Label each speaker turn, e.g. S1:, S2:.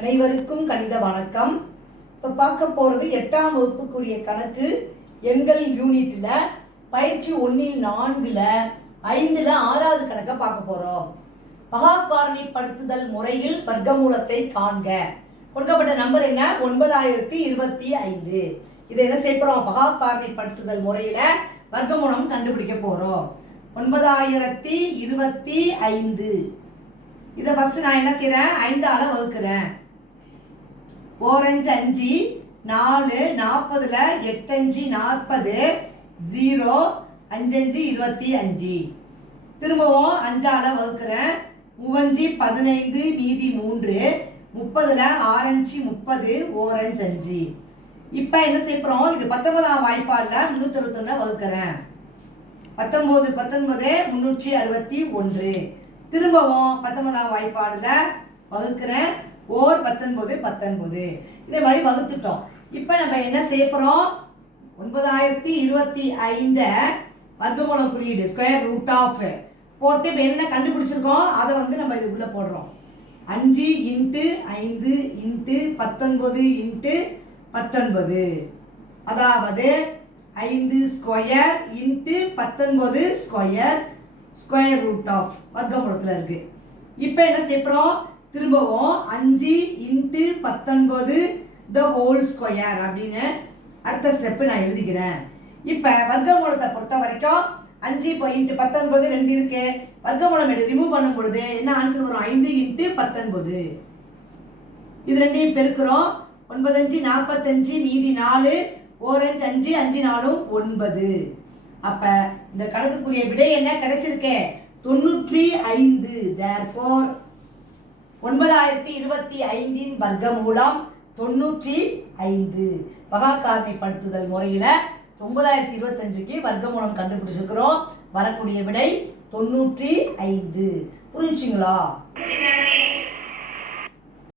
S1: அனைவருக்கும் கணித வணக்கம். இப்போ பார்க்க போகிறது எட்டாம் வகுப்புக்குரிய கணக்கு எண்கள் யூனிட்டில் பயிற்சி ஒன்றில் நான்கில் ஐந்தில் ஆறாவது கணக்கை பார்க்க போகிறோம் பகாக்காரணிப்படுத்துதல் முறையில் வர்க்கமூலத்தை காண்க. கொடுக்கப்பட்ட நம்பர் என்ன? ஒன்பதாயிரத்தி இருபத்தி ஐந்து. இதை என்ன செய்ய போகிறோம் பகாக்காரணிப்படுத்துதல் முறையில் வர்க்கமூலம் கண்டுபிடிக்க போகிறோம் ஒன்பதாயிரத்தி இருபத்தி ஐந்து. இதை ஃபஸ்ட்டு நான் என்ன செய்கிறேன் ஐந்தால் வகுக்கிறேன். ஓரஞ்சு அஞ்சு நாலு நாற்பதில் எட்டஞ்சு நாற்பது ஜீரோ அஞ்சஞ்சு இருபத்தி அஞ்சு. திரும்பவும் அஞ்சால வகுக்கிறேன். மூவஞ்சு பதினைந்து மீதி மூன்று முப்பதில் ஆரஞ்சு முப்பது ஓரஞ்சு அஞ்சு. இப்போ என்ன செய்கிறோம் இது பத்தொன்பதாம் வாய்ப்பாடில் முந்நூற்றி வகுக்கிறேன். பத்தொம்போது பத்தொன்பது முந்நூற்றி அறுபத்தி ஒன்று. திரும்பவும் பத்தொன்பதாம் வாய்ப்பாடில் வகுக்கிறேன். ஓர் பத்தொன்பது பத்தொன்பது. இதே மாதிரி வகுத்துட்டோம். இப்போ நம்ம என்ன செய்ய போகிறோம் ஒன்பதாயிரத்தி இருபத்தி ஐந்தை வர்க்கமூலம் குறியீடு ஸ்கொயர் ரூட் ஆஃப் போட்டு இப்போ என்ன கண்டுபிடிச்சிருக்கோம்? அதை வந்து நம்ம இதுக்குள்ளே போடுறோம். அஞ்சு இன்ட்டு ஐந்து இன்ட்டு பத்தொன்பது இன்ட்டு பத்தொன்பது. அதாவது ஐந்து ஸ்கொயர் இன்ட்டு பத்தொன்பது ஸ்கொயர் ஸ்கொயர் ரூட் ஆஃப் வர்க்கமூலத்தில் இருக்குது இப்போ என்ன செய்யறோம் திரும்பவும் அஞ்சு இன்ட்டு பத்தொன்பது த ஹோல் ஸ்கொயர் அப்படின்னு அடுத்த ஸ்டெப்பு நான் எழுதிக்கிறேன். இப்போ வர்க்கமூலத்தை பொறுத்த வரைக்கும் அஞ்சு இப்போ இன்ட்டு பத்தொன்பது ரெண்டு இருக்கு. வர்க்கமூலம் எடுத்து ரிமூவ் பண்ணும் பொழுது என்ன ஆன்சர் வரும்? ஐந்து இன்ட்டு பத்தொன்பது. இது ரெண்டையும் பெருக்கிறோம். ஒன்பதஞ்சு நாற்பத்தஞ்சு மீதி நாலு ஓரஞ்சு அஞ்சு அஞ்சு நாலும் ஒன்பது. அப்போ இந்த கணக்குக்குரிய விடை என்ன? கிடைச்சிருக்கே. தொண்ணூற்றி ஐந்து. தேர்ஃபோர் ஒன்பதாயிரத்தி இருபத்தி ஐந்தின் வர்க்கமூலம் தொண்ணூற்றி ஐந்து. பகாக்காரணிப்படுத்துதல் முறையில் ஒன்பதாயிரத்தி இருபத்தஞ்சுக்கு வர்க்கமூலம் கண்டுபிடிச்சிருக்கிறோம். வரக்கூடிய விடை தொண்ணூற்றி ஐந்து. புரிஞ்சுங்களா?